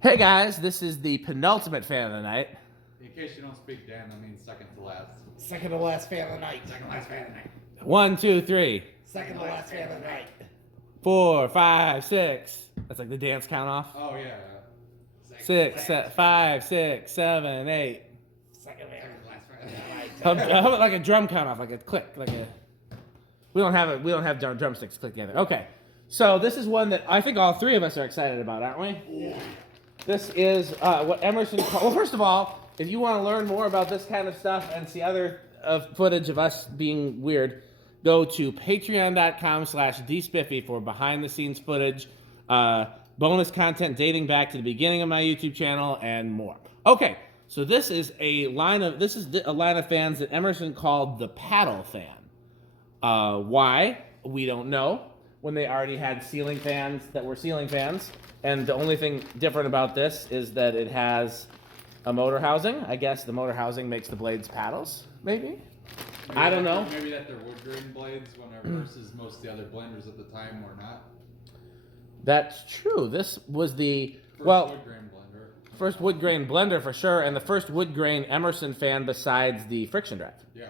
Hey guys, this is the penultimate fan of the night. In case you don't speak Dan, I mean second to last. Second to last fan of the night. Second to last fan of the night. 1, 2, 3, Second to last fan of the night. 4, 5, 6. That's like the dance count off. Oh yeah. 6, 5, 6, 7, 8. Second Second to last fan of the night. How about like a drum count off, like a click, like a. We don't have drumsticks click together. Okay, so this is one that I think all three of us are excited about, aren't we? Yeah. This is what Emerson called. Well, first of all, if you want to learn more about this kind of stuff and see other footage of us being weird, go to patreon.com/dspiffy for behind-the-scenes footage, bonus content dating back to the beginning of my YouTube channel, and more. Okay, so this is a line of fans that Emerson called the paddle fan. Why? We don't know. When they already had ceiling fans that were ceiling fans. And the only thing different about this is that it has a motor housing. I guess the motor housing makes the blades paddles, maybe? I don't know. Maybe that they're wood grain blades versus most of the other blenders at the time were not. That's true. This was the wood grain blender. First wood grain blender for sure, and the first wood grain Emerson fan besides the friction drive. Yeah.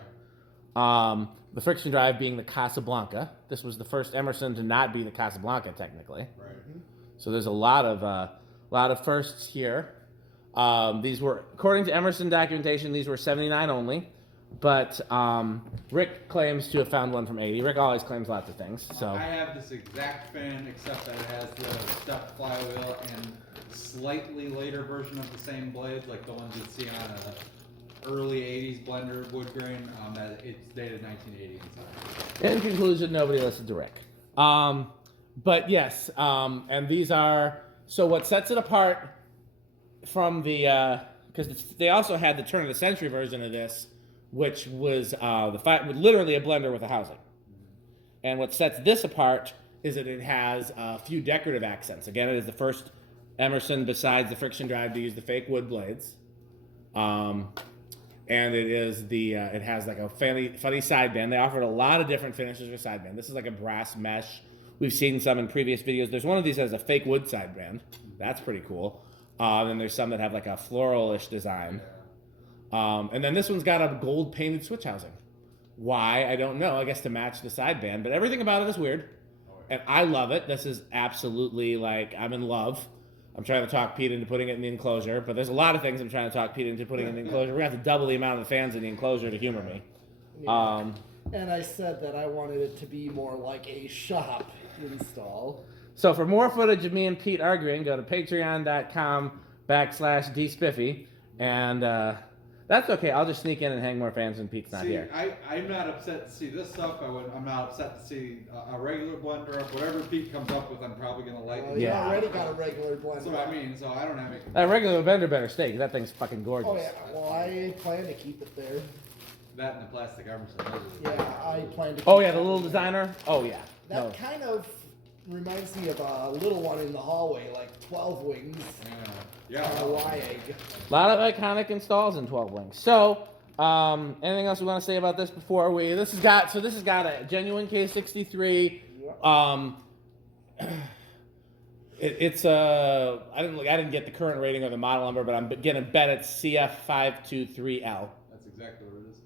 The friction drive being the Casablanca. This was the first Emerson to not be the Casablanca, technically. Right. So there's a lot of firsts here. These were, according to Emerson documentation, these were 79 only. But Rick claims to have found one from 80. Rick always claims lots of things. So I have this exact fan, except that it has the step flywheel and slightly later version of the same blades, like the ones you'd see on a early 80s blender wood grain. That it's dated 1980 inside. in conclusion, nobody listened to Rick. But yes, and these are, so what sets it apart from the, because they also had the turn of the century version of this, which was literally a blender with a housing. And what sets this apart is that it has a few decorative accents. Again, it is the first Emerson besides the friction drive to use the fake wood blades. And it is it has like a funny sideband. They offered a lot of different finishes for sideband. This is like a brass mesh. We've seen some in previous videos. There's one of these that has a fake wood sideband. That's pretty cool. And there's some that have like a floral-ish design. And then this one's got a gold painted switch housing. Why? I don't know. I guess to match the sideband. But everything about it is weird. And I love it. This is absolutely like, I'm in love. I'm trying to talk Pete into putting it in the enclosure. But there's a lot of things I'm trying to talk Pete into putting in the enclosure. We're going to have to double the amount of fans in the enclosure to humor me. Yeah. And I said that I wanted it to be more like a shop install. So for more footage of me and Pete arguing, go to patreon.com/dspiffy. And that's okay. I'll just sneak in and hang more fans when Pete's not here. I'm not upset to see this stuff. I'm not upset to see a regular blender. Whatever Pete comes up with, I'm probably going to like. Well, you already got a regular blender. That's what I mean. So I don't have any. That regular blender better stay, 'cause that thing's fucking gorgeous. Oh yeah, well I plan to keep it there. That and the plastic Emerson. Yeah, I plan to keep Oh yeah, the little designer? Oh yeah. That kind of reminds me of a little one in the hallway, like 12 wings. Yeah. A YAG. A lot of iconic installs in 12 wings. So, anything else we want to say about this before we? This has got a genuine K63. It's I didn't get the current rating or the model number, but I'm gonna bet it's CF-523-L. That's exactly what it is.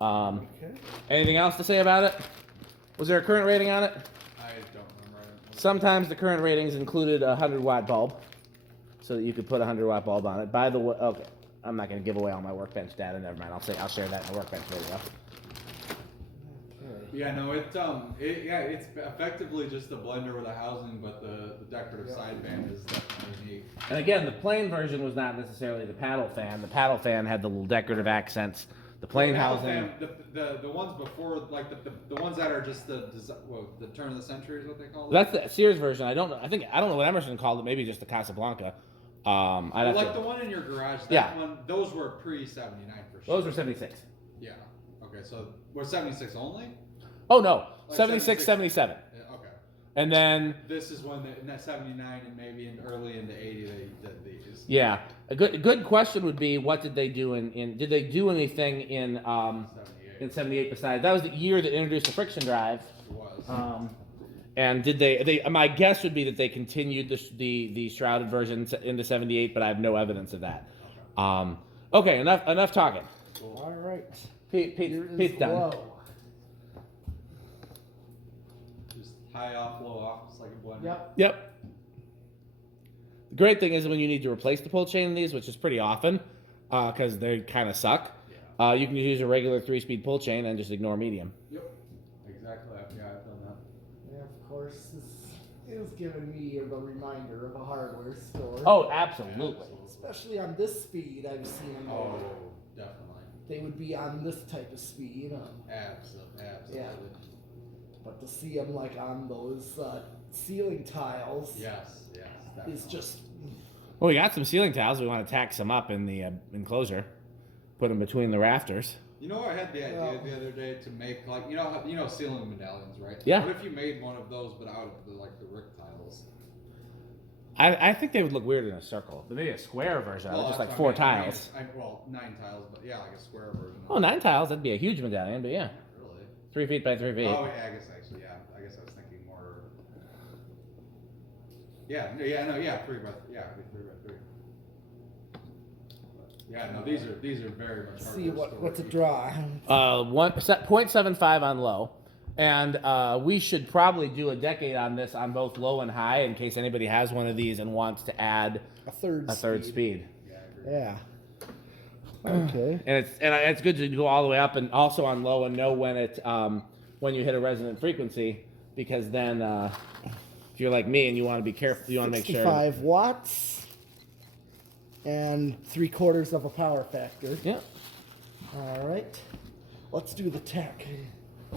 Okay. Anything else to say about it? Was there a current rating on it? I don't remember. Sometimes the current ratings included a 100-watt bulb, so that you could put a 100-watt bulb on it. By the way, okay, I'm not going to give away all my workbench data. Never mind. I'll share that in the workbench video. Okay. Yeah, no, it's effectively just a blender with a housing, but the decorative sideband is definitely neat. And again, the plain version was not necessarily the paddle fan. The paddle fan had the little decorative accents. The plain housing. The ones before, like the ones that are just the turn of the century is what they call it. That's the Sears version. I don't know. I don't know what Emerson called it. Maybe just the Casablanca. The one in your garage. One. Those were pre-79 for sure. Those were 76. Yeah. Okay. So were 76 only? Oh no, Like 76, 77. Yeah, okay. And then this is when in 79 and maybe early into 80 they did these. yeah, a good question would be, what did they do did they do anything in 78 besides? That was the year that introduced the friction drive. It was. And did they? My guess would be that they continued the shrouded version into '78, but I have no evidence of that. Okay, enough talking. All right. Pete's done. Low. Just high off, low off, just like a blender. Yep. The great thing is when you need to replace the pull chain in these, which is pretty often, because they kind of suck, you can use a regular 3-speed pull chain and just ignore medium. Yep. Exactly. Yeah, I've done that. Yeah, of course, this is giving me the reminder of a hardware store. Oh, absolutely. Especially on this speed, I've seen them. Oh, definitely. They would be on this type of speed. Absolutely. Yeah. But to see them like on those ceiling tiles Yes. is just. Well, we got some ceiling tiles. We want to tack some up in the enclosure. Put them between the rafters. You know, I had the idea the other day to make like you know ceiling medallions, right? Yeah. What if you made one of those, but out of the Rick tiles? I think they would look weird in a circle. Maybe a square version, just like 4 tiles. 9 tiles, but yeah, like a square version. Oh, 9 tiles. That'd be a huge medallion, but yeah. Really? 3 feet by 3 feet. Oh, yeah, I guess actually, yeah. I guess I was thinking more. Yeah, 3 by 3. Yeah, no, these are very much. See what's a draw. 0.75 on low. And we should probably do a decade on this on both low and high in case anybody has one of these and wants to add a third speed. Yeah, I agree. Yeah. Okay. And it's good to go all the way up and also on low and know when you hit a resonant frequency, because then if you're like me and you want to be careful, you want to make sure. 65 watts and 3/4 of a power factor. Yeah. All right. Let's do the tech.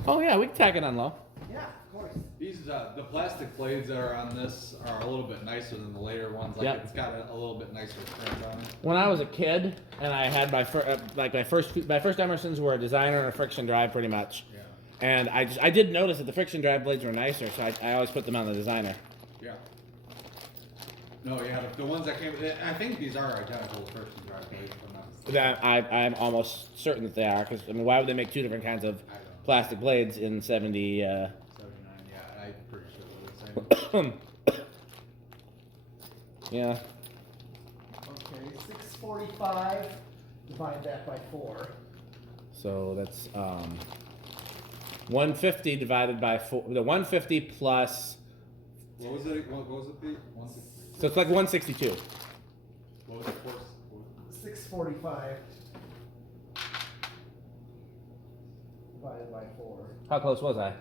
Oh yeah, we can tack it on low. Yeah, of course. These the plastic blades that are on this are a little bit nicer than the later ones. Like Yep. it's got a little bit nicer trim on it. When I was a kid and I had my first Emersons were a designer and a friction drive pretty much. Yeah. And I did notice that the friction drive blades were nicer, so I always put them on the designer. Yeah. No, yeah, the ones that came. I think these are identical to friction drive blades, if I'm not mistaken. I'm almost certain that they are, because I mean, why would they make 2 different kinds of plastic blades in 70? 79. Yeah, I'm pretty sure they're the same. Yeah. Okay, 645. Divide that by 4. So that's 150 divided by 4. The 150 plus. What was it? What was it? Pete? 160. So it's like 162. What was it? 645. Divided by 4. How close was I?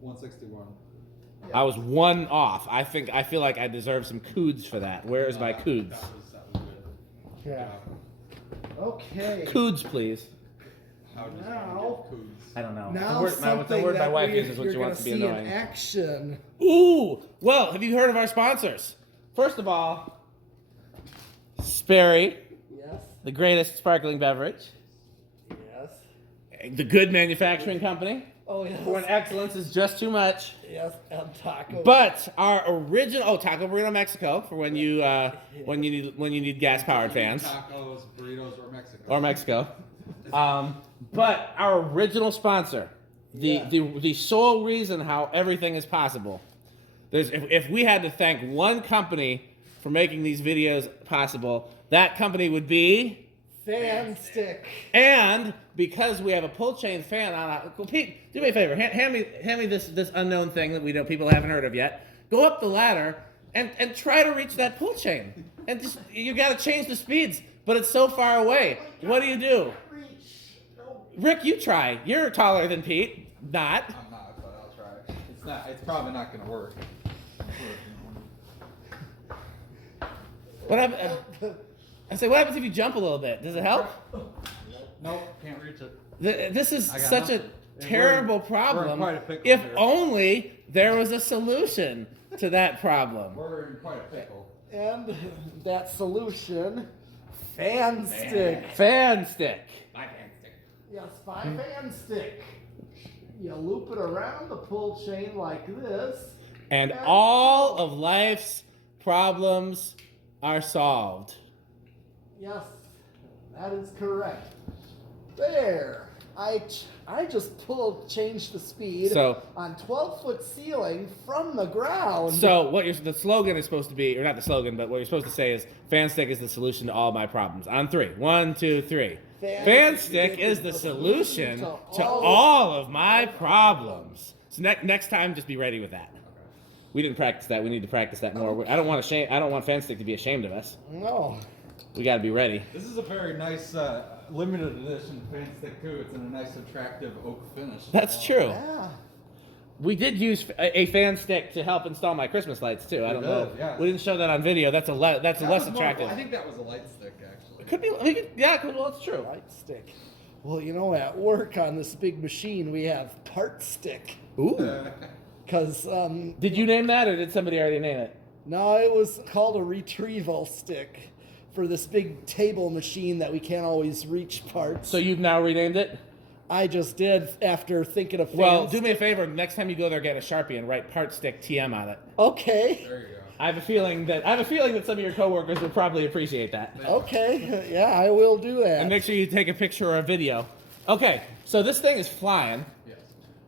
161. I was 1 off. I feel like I deserve some coods for that. Where is my coods? That was good. Yeah. Okay. Coods, please. How does Now- one get coos? I don't know. Now What's the word my wife uses when she wants to be you're annoying? gonna see in action. Ooh! Well, have you heard of our sponsors? First of all, Sperry, Yes. the greatest sparkling beverage. Yes. The Good Manufacturing Company. Oh yes. For when excellence is just too much. Yes, and taco. But our original Taco Burrito Mexico for when you need gas powered fans Tacos, burritos, or Mexico. or Mexico. But our original sponsor, the sole reason how everything is possible. If we had to thank one company for making these videos possible, that company would be Fan stick. And because we have a pull chain fan on, well, Pete, do me a favor. Hand me this unknown thing that people haven't heard of yet. Go up the ladder and try to reach that pull chain. And just you got to change the speeds, but it's so far away. What do you do? Reach. No. Rick, you try. You're taller than Pete. Not. I'm not, but I'll try. It's probably not gonna work. What happens? I say, what happens if you jump a little bit? Does it help? Nope, can't reach it. This is I got such a nothing. terrible We're in problem. quite a pickle If here. only there was a solution to that problem. We're in quite a pickle. And that solution, fan stick. Fan stick. My hand stick. Yes, fan stick. You loop it around the pull chain like this. And all of life's problems are solved. Yes, that is correct. There. I just changed the speed So- on 12-foot ceiling from the ground. So the slogan is supposed to be, or not the slogan, but what you're supposed to say is, fan stick is the solution to all my problems. On 3. 1, 2, 3. Fan stick is the solution to all of my problems. So next time, just be ready with that. We didn't practice that. We need to practice that more. I don't want fan stick to be ashamed of us. No. We got to be ready. This is a very nice limited edition fan stick too. It's in a nice attractive oak finish. That's true. Yeah. We did use a fan stick to help install my Christmas lights too. I don't know. Yeah. We didn't show that on video. That's less attractive. I think that was a light stick actually. It could be. Well, it's true. Light stick. Well, you know, at work on this big machine, we have part stick. Ooh. Because, Did you name that, or did somebody already name it? no, it was called a retrieval stick for this big table machine that we can't always reach parts. So you've now renamed it? I just did after thinking of Well, fans. do me a favor. Next time you go there, get a Sharpie and write part stick TM on it. Okay. There you go. I have a feeling that some of your coworkers would probably appreciate that. Okay. Yeah, I will do that. And make sure you take a picture or a video. Okay, so this thing is flying. Yes.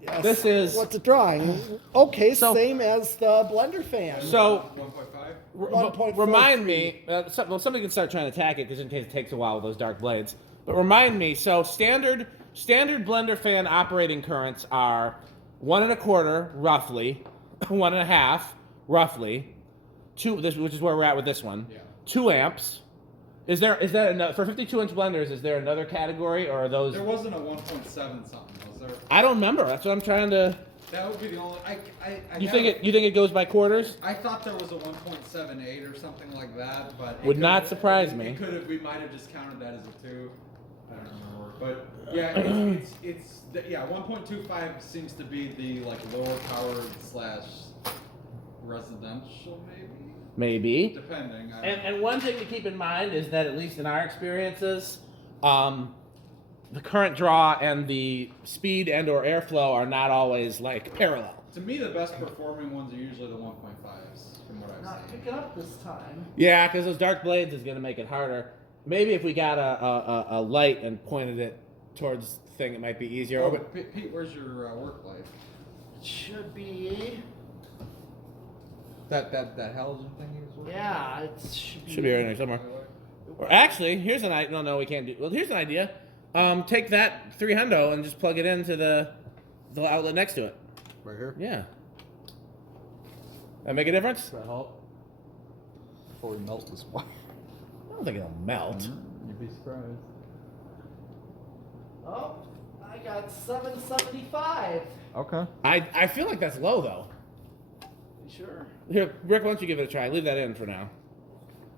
Yes. This is- What's it drawing? Okay, So- same as the blender fan. So 1.5. 1.4 remind me. Somebody can start trying to tack it because in case it takes a while with those dark blades. But remind me. So standard blender fan operating currents are 1 1/4 roughly, 1 1/2 roughly, 2. Which is where we're at with this one. Yeah. 2 amps. Is that another, for 52-inch blenders? Is there another category, or are those? There wasn't a 1.7 something, was there? I don't remember. That's what I'm trying to. That would be the only. You think it goes by quarters? I thought there was a 1.78 or something like that, but Would not surprise me. It could have. We might have just counted that as a 2. I don't remember, but yeah, it's 1.25 seems to be the like lower powered / residential Maybe. depending. And one thing to keep in mind is that at least in our experiences, the current draw and the speed and or airflow are not always like parallel. To me, the best performing ones are usually the 1.5s, from what I've Not seen. picking up this time. Yeah, because those dark blades is going to make it harder. Maybe if we got a light and pointed it towards the thing, it might be easier. Oh, But Pete, where's your work life? It should be. That halogen thing he was working Yeah, it should be. should be right there somewhere. Or actually, here's an idea. No, we can't do. Well, here's an idea. Take that 300 and just plug it into the outlet next to it. Right here? Yeah. That make a difference? Does that help? Before we melt this wire. I don't think it'll melt. You'd be surprised. Oh, I got 775. Okay. I feel like that's low though. You sure? Here, Rick, why don't you give it a try? Leave that in for now.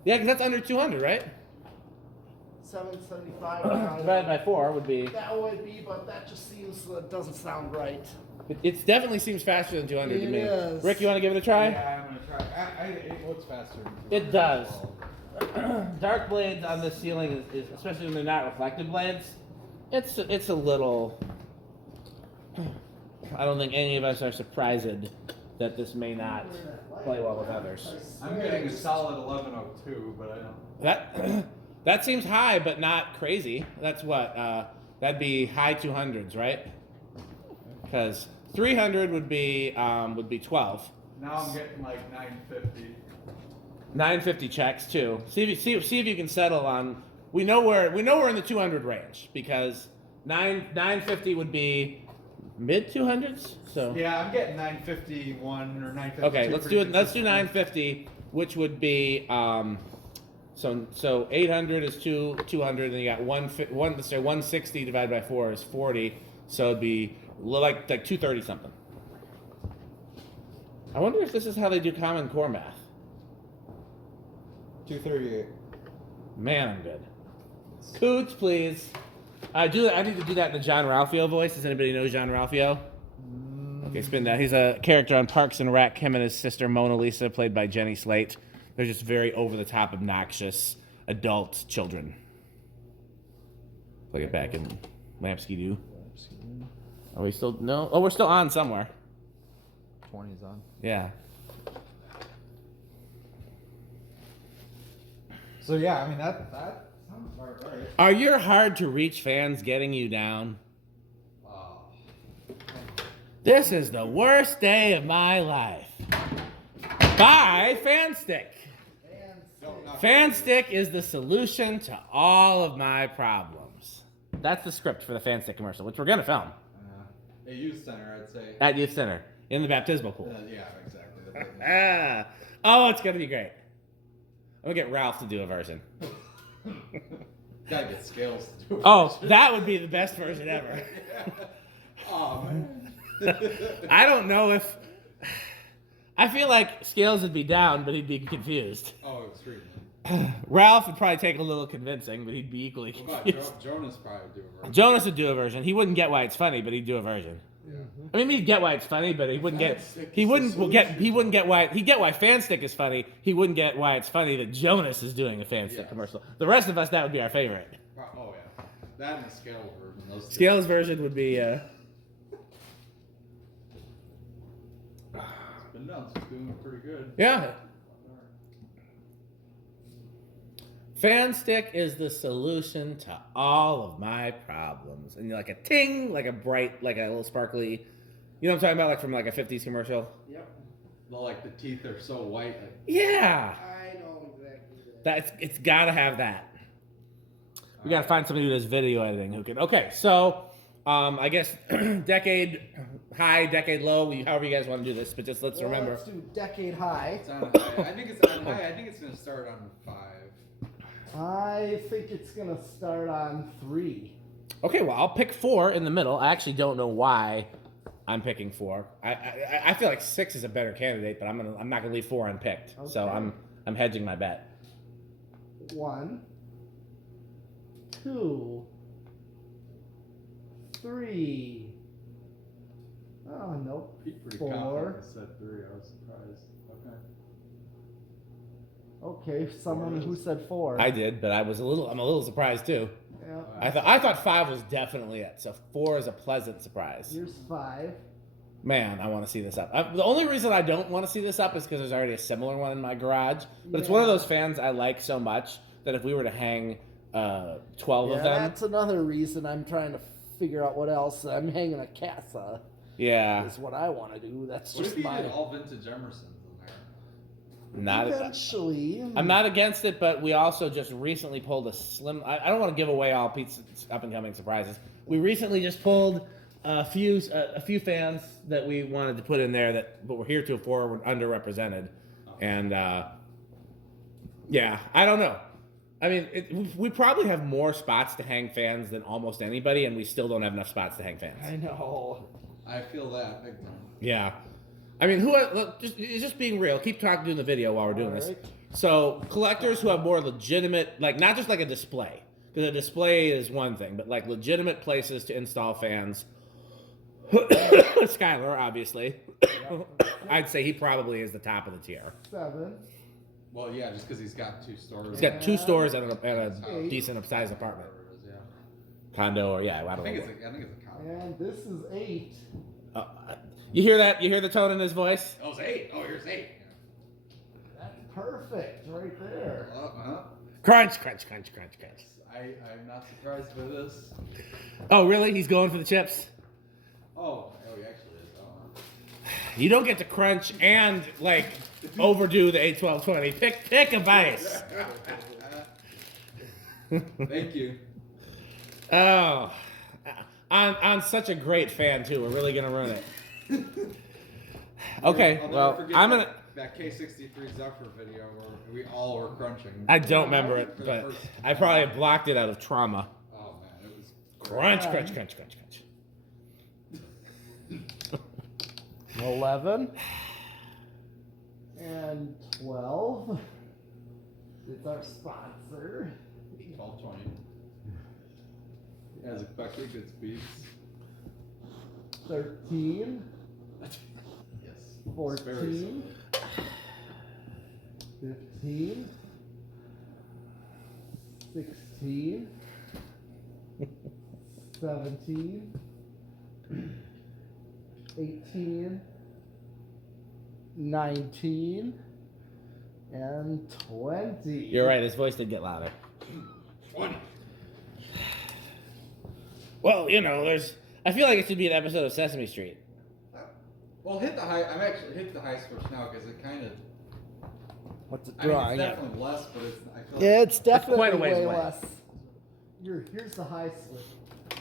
Yeah, because that's under 200, right? 775. Divided by 4 would be. That would be, but that just seems doesn't sound right. It definitely seems faster than 200 to It me. is. Rick, you want to give it a try? Yeah, I'm gonna try. It looks faster. It does. Dark blades on this ceiling is especially when they're not reflective blades. It's a little. I don't think any of us are surprised that this may not play well with others. I'm getting a solid 1102, but I don't. That seems high, but not crazy. That's what that'd be high 200s, right? Because 300 would be 12. Now I'm getting like 950. 950 checks too. See if you can settle on. We know we're in the 200 range because 950 would be mid 200s. So Yeah, I'm getting 951 or 952. okay, let's do it. Let's do 950, which would be so 800 is 200, and you got let's say 160 divided by 4 is 40, so it'd be like 230 something. I wonder if this is how they do Common Core math. 238. Man, I'm good. Coots, please. I need to do that in the John Ralphio voice. Does anybody know John Ralphio? Okay, spin that. He's a character on Parks and Rec. Him and his sister Mona Lisa, played by Jenny Slate. They're just very over-the-top, obnoxious adult children. Plug it back in Lampski-Doo. Are we still... No? Oh, we're still on somewhere. 20's on. Yeah. So yeah, I mean that sounds about right. Are your hard-to-reach fans getting you down? This is the worst day of my life. Buy Fan Stick. Fan Stick is the solution to all of my problems. That's the script for the Fan Stick commercial, which we're gonna film A youth center, I'd say. at Youth Center in the baptismal pool. Yeah, exactly. Oh, it's gonna be great. I'm gonna get Ralph to do a version. Gotta get scales to do it. Oh, that would be the best version ever. Oh, man. I don't know if. I feel like Scales would be down, but he'd be confused. Oh, extremely. Ralph would probably take a little convincing, but he'd be equally What confused. about Jonas probably would do a version. Jonas would do a version. He wouldn't get why it's funny, but he'd do a version. Yeah. I mean, he'd get why it's funny, but he wouldn't get. He wouldn't get why he'd get why Fan Stick is funny. He wouldn't get why it's funny that Jonas is doing a Fan Stick commercial. The rest of us, that would be our favorite. Oh yeah, that and the scale version. Those two. Scales version would be. It's been nuts. It's doing pretty good. Yeah. Fan Stick is the solution to all of my problems. And you're like a ting, like a bright, like a little sparkly. You know what I'm talking about? Like from like a 50s commercial? Yep. Well, like the teeth are so white. Like, Yeah. I know exactly that. It's got to have that. We got to find somebody who does video editing who can. Okay, so I guess decade high, decade low, however you guys want to do this, but just let's remember. Let's do decade high. it's on high. I think it's on high. I think it's gonna start on 5. I think it's gonna start on 3. Okay, well, I'll pick 4 in the middle. I actually don't know why I'm picking 4. I feel like 6 is a better candidate, but I'm not gonna leave 4 unpicked. So Okay. I'm hedging my bet. 1, 2, 3. Oh nope. Pretty 4. confident I said 3. I was surprised. Okay. Okay, someone who said 4. I did, but I'm a little surprised too. Yeah. I thought 5 was definitely it. So 4 is a pleasant surprise. Here's 5. Man, I want to see this up. The only reason I don't want to see this up is because there's already a similar one in my garage. But it's one of those fans I like so much that if we were to hang 12 of them. That's another reason I'm trying to figure out what else. I'm hanging a Casa. Yeah. Is what I want to do. That's What just if you my. did all vintage Emersons in there? Not Eventually. I'm not against it, but we also just recently pulled a slim. I don't want to give away all Pete's up and coming surprises. We recently just pulled a few fans that we wanted to put in there but were heretofore were underrepresented, and yeah, I don't know. I mean, we probably have more spots to hang fans than almost anybody, and we still don't have enough spots to hang fans. I know. I feel that big time. Yeah. I mean, just being real. Keep talking in the video while we're doing this. Alright. So, collectors who have more legitimate, like not just like a display, because a display is one thing, but like legitimate places to install fans. Skylar, obviously. I'd say he probably is the top of the tier. 7. Well, yeah, just because he's got 2 stores. He's got 2 stores and a Eight. decent sized apartment, Whatever it is, yeah. condo, or yeah, I I don't think know. it's a condo. And this is 8. You hear that? You hear the tone in his voice? Oh, it's 8. Oh, here's 8. That's perfect right there. Crunch, crunch, crunch, crunch, crunch. I'm not surprised by this. Oh, really? He's going for the chips? Oh, he actually is. Oh. You don't get to crunch and like overdo the 8-12-20. Pick a vice. Thank you. Oh, on such a great fan too. We're really gonna ruin it. Okay, I'll never well forget I'm gonna. that K63 Zephyr video where we all were crunching. I don't remember it, For the but first I probably blocked it out of trauma. Oh man, it was Crunch, crunch, crunch, crunch, crunch. 11. And 12. It's our sponsor. 1220. As expected, good speeds. 13. Yes. 14. 15. 16. 17. 18. 19. And 20. You're right. His voice did get louder. 20. Well, you know, I feel like it should be an episode of Sesame Street. Well, hit the high. I'm actually hit the high switch now because it kind of. What's it I mean, drawing? it's definitely less, but it's. I feel Yeah, like it's definitely quite a ways way away. less. Here's the high switch.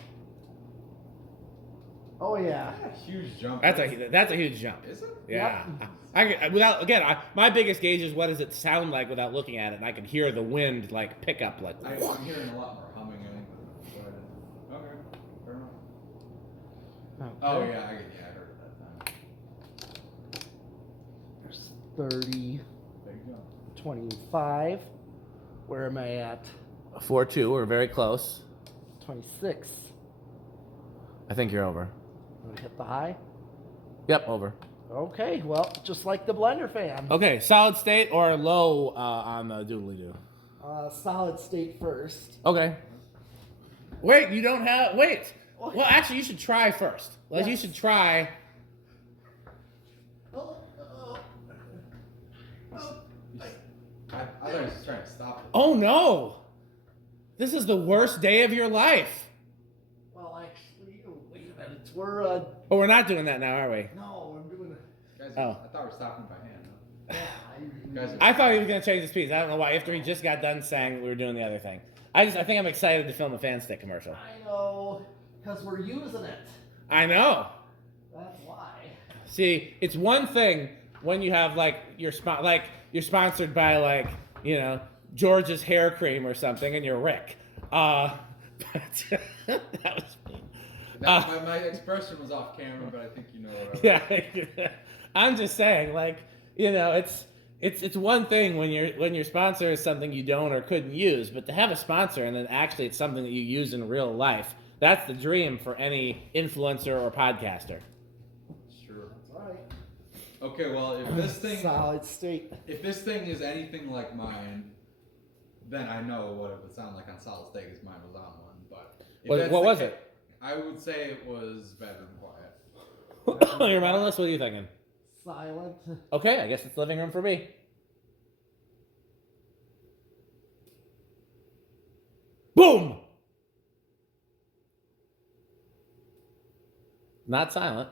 Oh yeah. that's a huge jump. That's a huge jump. Is it? Yeah. My biggest gauge is what does it sound like without looking at it, and I can hear the wind like pick up like. I'm hearing a lot more humming. I think. Okay. Fair enough. Oh yeah, I heard it that time. There's 30, Big jump. 25. Where am I at? 4-2. We're very close. 26. I think you're over. I'm gonna hit the high. Yep, over. Okay, well, just like the blender fan. Okay, solid state or low on the doodly doo. Solid state first. Okay. Wait, you don't have. Wait. Well, actually, you should try first. Like, you Yes. should try. I thought he was just trying to stop it. Oh no! This is the worst day of your life. Well, actually, wait a minute. We're But we're not doing that now, are we? no, I'm doing Guys, Oh. I thought we were stopping by hand. Huh? yeah. Guys, I thought he was gonna change the speeds. I don't know why. After he just got done saying that we were doing the other thing, I think I'm excited to film the fan stick commercial. I know, because we're using it. I know. That's why. See, it's one thing when you have like you're sponsored by like George's hair cream or something, and you're Rick. But that was me. my expression was off camera, but I think you know what I was. Yeah, I'm just saying, like, it's one thing when your sponsor is something you don't or couldn't use, but to have a sponsor and then actually it's something that you use in real life, that's the dream for any influencer or podcaster. Sure. That's all right. Okay, well, if this thing Solid state. is anything like mine, then I know what it would sound like on solid state because mine was on one. But if that's What the was ca- it? I would say it was bedroom quiet. Your medalist, what are you thinking? Silent. Okay, I guess it's living room for me. Boom! Not silent.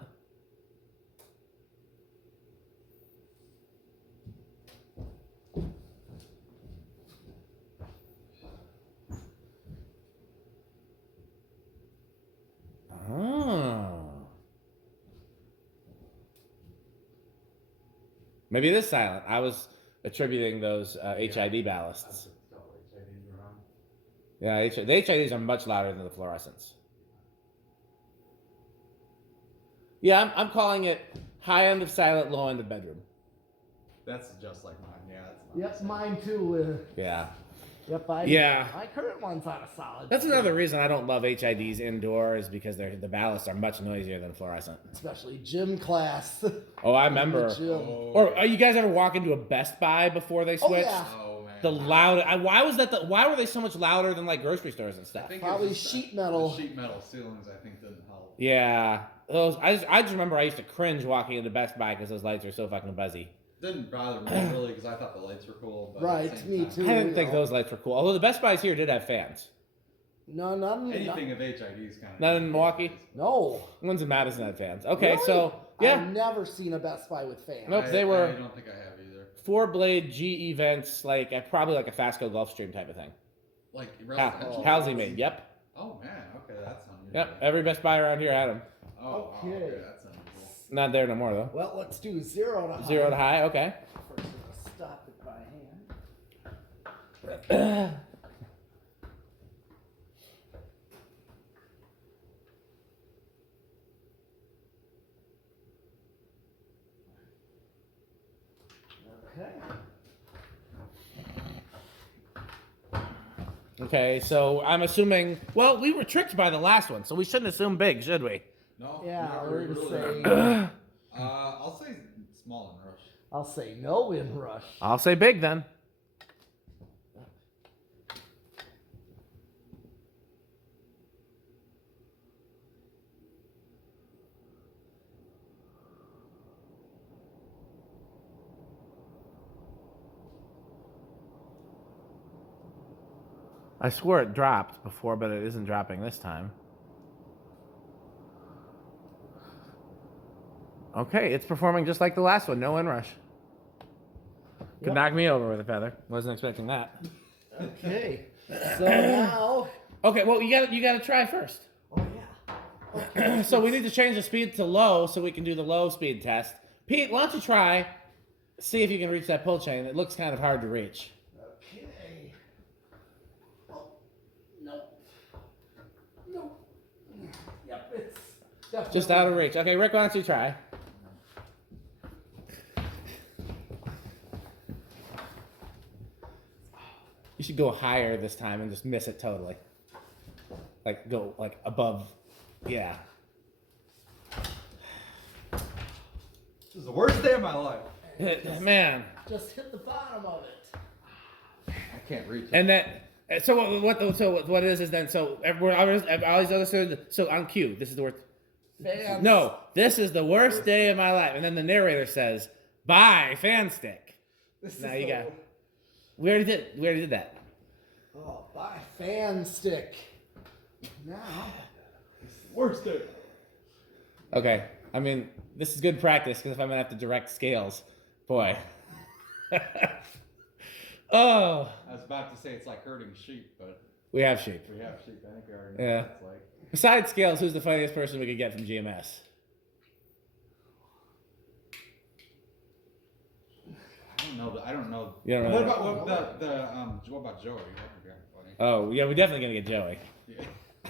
Oh. Maybe it is silent. I was attributing those HID ballasts. Yeah, the HIDs are much louder than the fluorescents. Yeah, I'm calling it high end of silent, low end of bedroom. That's just like mine. Yeah. Yep, mine too. Yeah. Yep, Yeah. My current one's on a solid. That's another reason I don't love HIDs indoors because the ballasts are much noisier than fluorescent. Especially gym class. Oh, I remember. Gym. Or you guys ever walk into a Best Buy before they Oh, switched? yeah. Oh man. The loud. Why was that? Why were they so much louder than like grocery stores and I stuff? think it Probably was just sheet the metal. sheet metal ceilings, I think, didn't help. Yeah, those. I just remember I used to cringe walking into Best Buy because those lights are so fucking buzzy. Didn't bother me really because I thought the lights were cool. But at the Right, same me time, too. I didn't think know. those lights were cool. Although the Best Buys here did have fans. No, none. Anything of HIDs kind of. None in Milwaukee? No. Ones in Madison had fans. Okay, Really? so yeah, I've never seen a Best Buy with fans. Nope, they were- I don't think I have either. 4-blade G events, like probably like a Fastco Gulfstream type of thing. Like Halsey residential. Halsey made. Yep, Oh man, okay, that's unusual. yep. Every Best Buy around here had them. Oh, wow, Okay. okay, that's unusual. Not there no more though. Well, let's do 0 to high. 0 to high. Okay. First, I'm gonna stop it by hand. Okay. Okay, so I'm assuming. Well, we were tricked by the last one, so we shouldn't assume big, should we? No. Yeah, we we're really gonna say. I'll say small and rush. I'll say no in rush. I'll say big then. I swore it dropped before, but it isn't dropping this time. Okay, it's performing just like the last one. No inrush. Could knock me over with a feather. Wasn't expecting that. Okay. So now. Okay, well you gotta try first. Oh yeah. Okay. So we need to change the speed to low so we can do the low speed test. Pete, why don't you try? See if you can reach that pull chain. It looks kind of hard to reach. Okay. Oh, no. No. Yep, it's definitely Just out of reach. Okay, Rick, why don't you try? You should go higher this time and just miss it totally. Like go like above. Yeah. This is the worst day of my life. Man. Just hit the bottom of it. I can't reach it. And then so what it is then so all these other so on cue, this is the worst. Fans. No, this is the worst day of my life. And then the narrator says, "Buy fan stick." This Now is you the- got. We already did that. Oh, buy fan stick. Now. It's the worst day. Okay. I mean, this is good practice because if I'm gonna have to direct scales, boy. Oh. I was about to say it's like herding sheep, but We have sheep. we have sheep. I think we already know Yeah. what it's like. Besides scales, who's the funniest person we could get from GMS? I don't know. You don't know What that? about what about Joey? That would be funny. Oh yeah, we're definitely gonna get Joey. Yeah.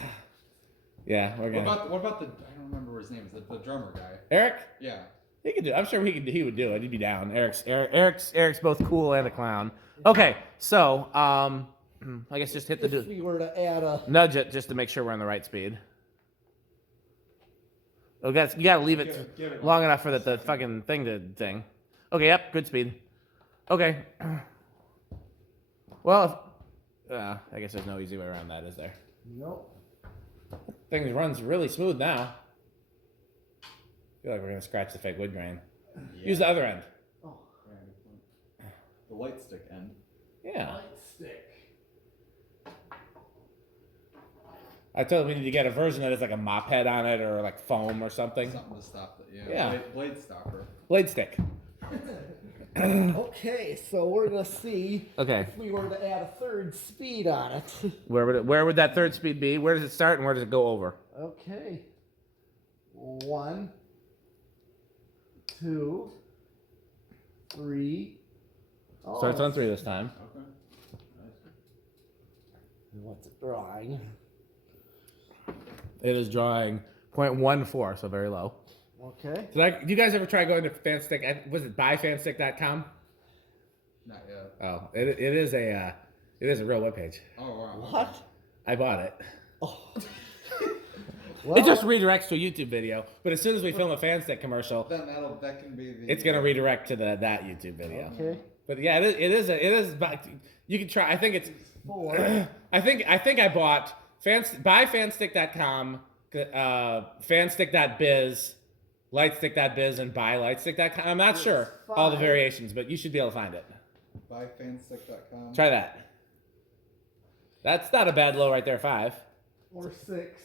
Yeah, we're gonna. What about the? I don't remember his name. The drummer guy. Eric? Yeah. He could do. I'm sure he would do it. He'd be down. Eric's both cool and a clown. Okay, so I guess just hit the If we were to add a. nudge it just to make sure we're on the right speed. Oh, guys, you gotta leave it Get it long enough for the fucking thing to thing. Okay, yep, good speed. Okay. Well, I guess there's no easy way around that, is there? Nope. Thing runs really smooth now. I feel like we're gonna scratch the fake wood grain. Use the other end. Oh, The light stick end. Yeah. light stick. I told him we need to get a version that has like a mop head on it or like foam or something. Something to stop it. Yeah. Blade stopper. Blade stick. Okay, so we're gonna see Okay. if we were to add a third speed on it. Where would that third speed be? Where does it start and where does it go over? Okay. 1, 2, 3. Oh, Starts on 3 this time. Okay. What's it drawing? It is drawing 0.14, so very low. Okay. So do you guys ever try going to Fanstick? Was it buyfanstick.com? Not yet. Oh, it is a real webpage. Oh wow. What? I bought it. Oh. It just redirects to a YouTube video, but as soon as we film a Fanstick commercial, Then that can be the. it's gonna redirect to that YouTube video. Okay. But yeah, it is. You can try. I think it's 4. I think I bought buyfanstick.com, fanstick.biz, lightstick.biz, and buylightstick.com. I'm not sure all the 5. variations, but you should be able to find it. Buyfanstick.com. Try that. That's not a bad low right there. 5. Or 6.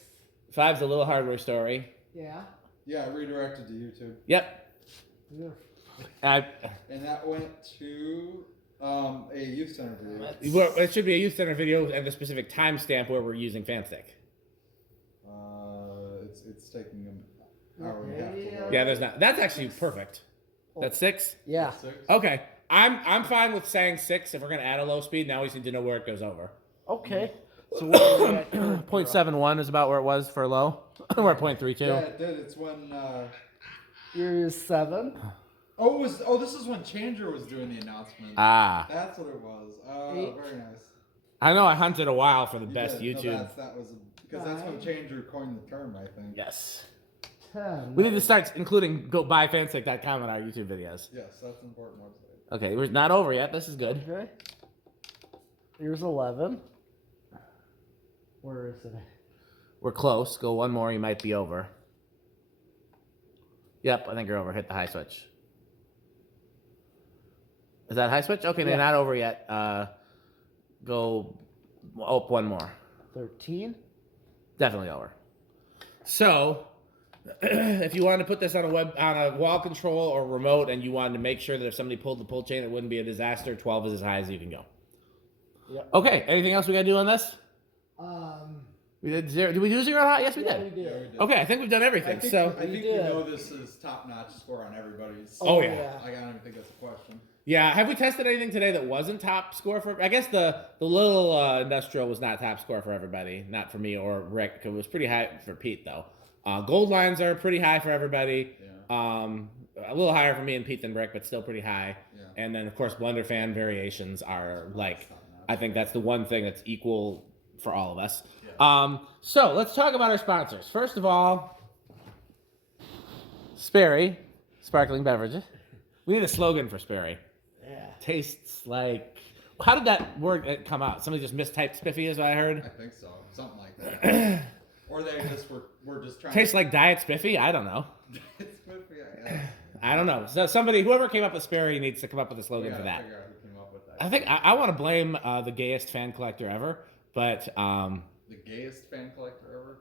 5's a little hardware story. Yeah. Yeah, redirected to YouTube. Yep. Yeah. And that went to a youth center video. It should be a youth center video and the specific timestamp where we're using Fanstick. It's taking an hour and a half to load. Yeah, there's not. That's actually perfect. That's 6. Yeah. 6. Okay, I'm fine with saying 6 if we're gonna add a low speed. Now we just need to know where it goes over. Okay. So what are we at? 0.71 is about where it was for low. We're at 0.32. Yeah, it did. It's when. Here is 7. This is when Changer was doing the announcement. Ah, That's what it was. Oh, 8. very nice. I know. I hunted a while for the You best did. No, YouTube. because that's when 9. Changer coined the term, I think. Yes. 10. We need to start including buyfanstick.com in our YouTube videos. Yes, that's an important website. Okay, we're not over yet. This is good. Okay. Here's 11. Where is it? We're close. Go one more. You might be over. Yep, I think you're over. Hit the high switch. Is that high switch? Okay, Yeah. they're not over yet. Go up one more. 13. Definitely over. So, if you wanted to put this on a wall control or remote, and you wanted to make sure that if somebody pulled the pull chain, it wouldn't be a disaster. 12 is as high as you can go. Yep. Okay. Anything else we got to do on this? We did zero. Did we do zero hot? Yes, we did. We did. Okay, I think we've done everything. I think we know this is top-notch score on everybody's. Oh, yeah. I don't even think that's a question. Yeah, have we tested anything today that wasn't top score for? I guess the little industrial was not top score for everybody, not for me or Rick. It was pretty high for Pete though. Gold lines are pretty high for everybody. Yeah. A little higher for me and Pete than Rick, but still pretty high. Yeah. And then of course blenderfan variations are like, I think that's the one thing that's equal for all of us. Yeah. So let's talk about our sponsors. First of all, Sperry sparkling beverages. We need a slogan for Sperry. Yeah. Tastes like. How did that word come out? Somebody just mistyped spiffy, is what I heard. I think so. Something like that. Or they just were just trying. Tastes like diet spiffy. I don't know. It's spiffy, yeah. I don't know. So whoever came up with Sperry needs to come up with a slogan for that. Figure out who came up with that. I think I want to blame the gayest fan collector ever, but the gayest fan collector ever.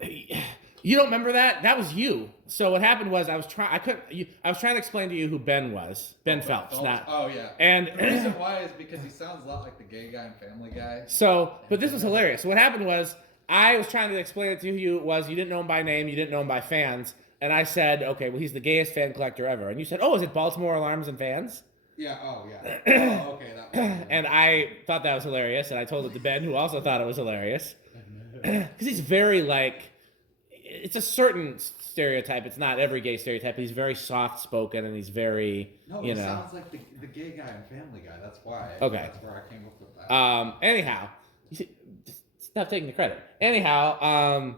You don't remember that? That was you. So what happened was I was trying to explain to you who Ben was. Ben Phelps, not. Oh yeah. And the reason why is because he sounds a lot like the gay guy in Family Guy. So, but this was hilarious. So what happened was I was trying to explain it to you was you didn't know him by name, you didn't know him by fans, and I said, okay, well he's the gayest fan collector ever, and you said, oh, is it Baltimore Alarms and Fans? Yeah. Oh yeah. Oh, okay. That one. And I thought that was hilarious, and I told it to Ben, who also thought it was hilarious, because he's very like. It's a certain stereotype. It's not every gay stereotype. He's very soft-spoken, and he's very, No, you it know. sounds like the gay guy in Family Guy. That's why. Okay. That's where I came up with that. Anyhow, you see, just stop taking the credit. Anyhow,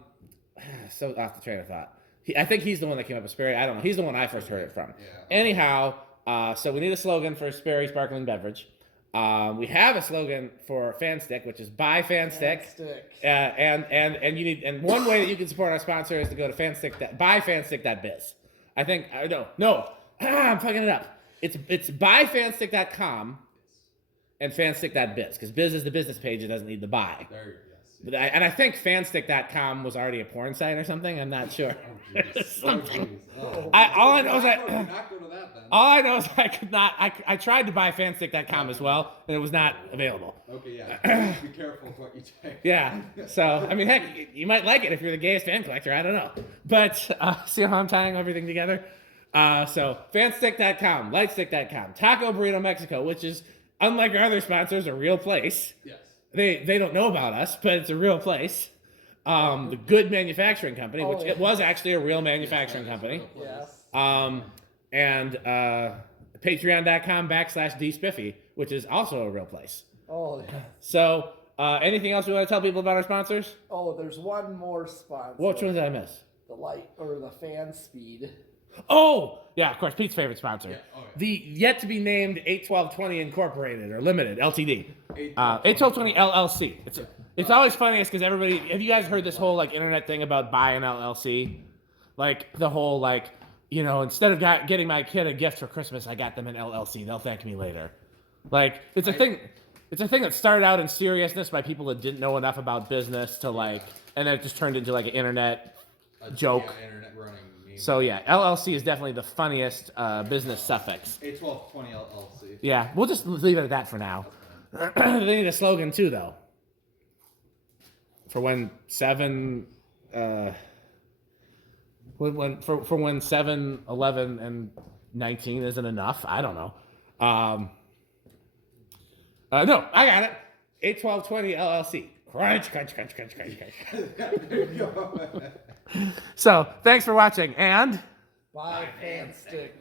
so off the train of thought. I think he's the one that came up with Sperry. I don't know. He's the one I first heard it from. Yeah. Anyhow, so we need a slogan for Sperry Sparkling Beverage. We have a slogan for Fanstick, which is buy Fanstick. And you need, and one way that you can support our sponsor is to go to buyfanstick.biz. I think no, I'm fucking it up. It's buyfanstick.com and fanstick.biz, because biz is the business page. It doesn't need the buy. There you go. But I think fanstick.com was already a porn site or something. I'm not sure. Something. Oh. All I know is Not go to that then. all I know is I could not. I tried to buy fanstick.com as well, and it was not available. Okay, yeah. Be careful with what you take. Yeah. So I mean, heck, you might like it if you're the gayest fan collector. I don't know. But see how I'm tying everything together. So fanstick.com, lightstick.com, Taco Burrito Mexico, which is unlike our other sponsors, a real place. Yes. They don't know about us, but it's a real place. The Good Manufacturing Company, which it was actually a real manufacturing company. Yes. And patreon.com/dspiffy, which is also a real place. Oh, yeah. So anything else we want to tell people about our sponsors? Oh, there's one more sponsor. Which one did I miss? The light or the fan speed. Oh, yeah, of course, Pete's favorite sponsor. Yeah. Oh, yeah. The yet to be named 81220 Incorporated or Limited, LTD. 81220 LLC. It's always funniest because everybody, have you guys heard this whole like internet thing about buy an LLC? Like the whole like, you know, instead of getting my kid a gift for Christmas, I got them an LLC. They'll thank me later. Like it's a thing. It's a thing that started out in seriousness by people that didn't know enough about business to like, and then it just turned into like an internet joke. Yeah, internet running. So yeah, LLC is definitely the funniest business suffix. 81220 LLC. Yeah, we'll just leave it at that for now. They need a slogan too, though. For when 7, when 7, 11, and 19 isn't enough. I don't know. No, I got it. 81220 LLC. Crunch, crunch, crunch, crunch, crunch, crunch. There you go. So, thanks for watching, and... Buy fan stick.